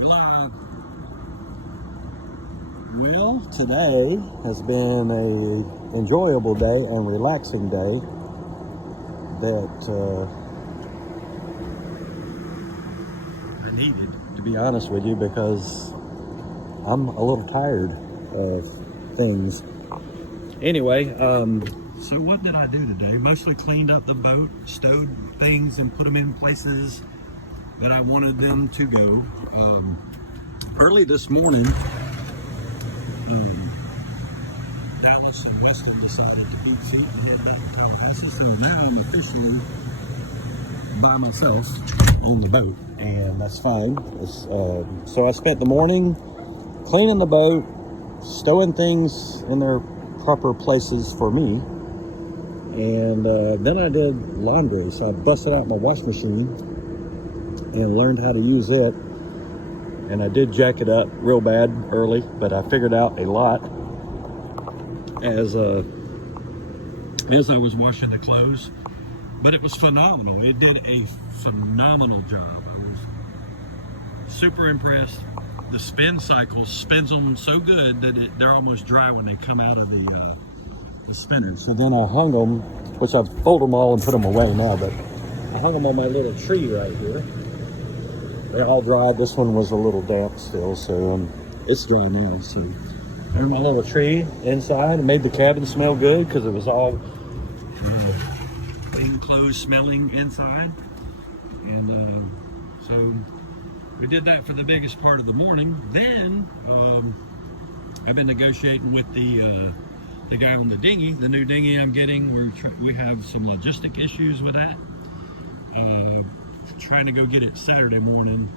We're live. Well, today has been a enjoyable day and relaxing day that I needed, to be honest with you, because I'm a little tired of things. Anyway, so what did I do today? Mostly cleaned up the boat, stowed things and put them in places that I wanted them to go. Early this morning, Dallas and Weston decided to eat feet and head back to Tallahassee. So now I'm officially by myself on the boat, and that's fine. So I spent the morning cleaning the boat, stowing things in their proper places for me, and then I did laundry. So I busted out my wash machine and learned how to use it. And I did jack it up real bad early, but I figured out a lot as I was washing the clothes. But it was phenomenal. It did a phenomenal job. I was super impressed. The spin cycle spins them so good that they're almost dry when they come out of the spinner. So then I hung them, which I've folded them all and put them away now, but I hung them on my little tree right here. They all dried. This one was a little damp still, so it's dry now. So there's my little tree inside. It made the cabin smell good because it was all clean clothes smelling inside. And so we did that for the biggest part of the morning. Then I've been negotiating with the guy on the dinghy, the new dinghy I'm getting. We have some logistic issues with that. Trying to go get it Saturday morning.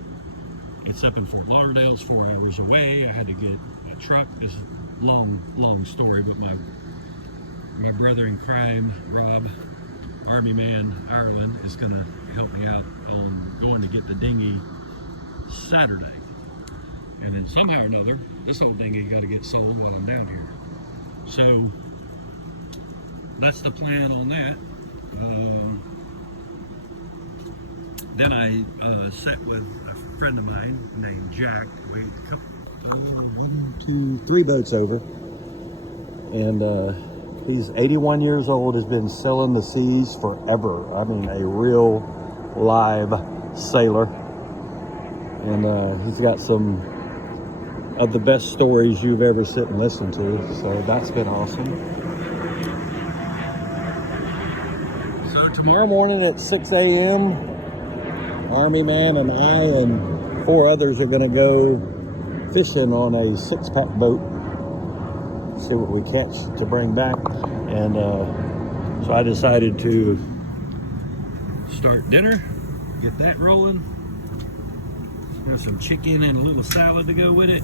It's up in Fort Lauderdale. It's 4 hours away. I had to get a truck. This is a long story, but my brother in crime, Rob, Army Man Ireland, is going to help me out on going to get the dinghy Saturday. And then somehow or another, this old dinghy got to get sold while I'm down here. So that's the plan on that. Then I sat with a friend of mine named Jack. We had 3 boats over. And he's 81 years old, has been sailing the seas forever. I mean, a real live sailor. And he's got some of the best stories you've ever sit and listen to. So that's been awesome. So tomorrow morning at 6 a.m., Army Man and I and 4 others are going to go fishing on a 6-pack boat. See what we catch to bring back. And so I decided to start dinner, get that rolling. There's some chicken and a little salad to go with it.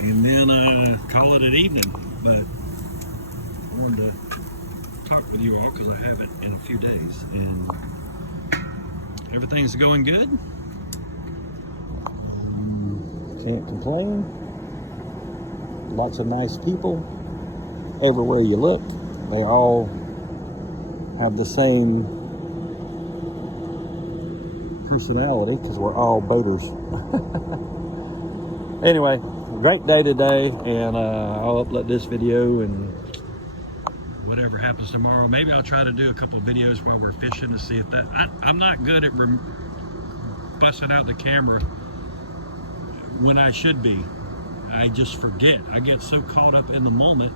And then call it an evening. But I wanted to talk with you all because I haven't in a few days, and everything's going good. Can't complain. Lots of nice people everywhere you look. They all have the same personality because we're all boaters. Anyway, great day today, and I'll upload this video, and whatever happens tomorrow, maybe I'll try to do a couple of videos while we're fishing to see if that. I'm not good at busting out the camera when I should be. I just forget. I get so caught up in the moment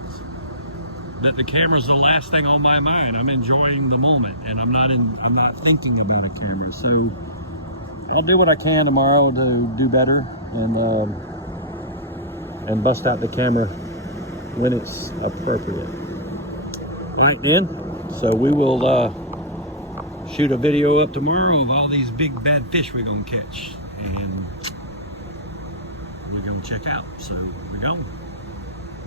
that the camera's the last thing on my mind. I'm enjoying the moment, and I'm not thinking about a camera. So I'll do what I can tomorrow to do better and bust out the camera when it's appropriate. All right, then. So we will shoot a video up tomorrow of all these big bad fish we're gonna catch, and we're gonna check out. So here we go.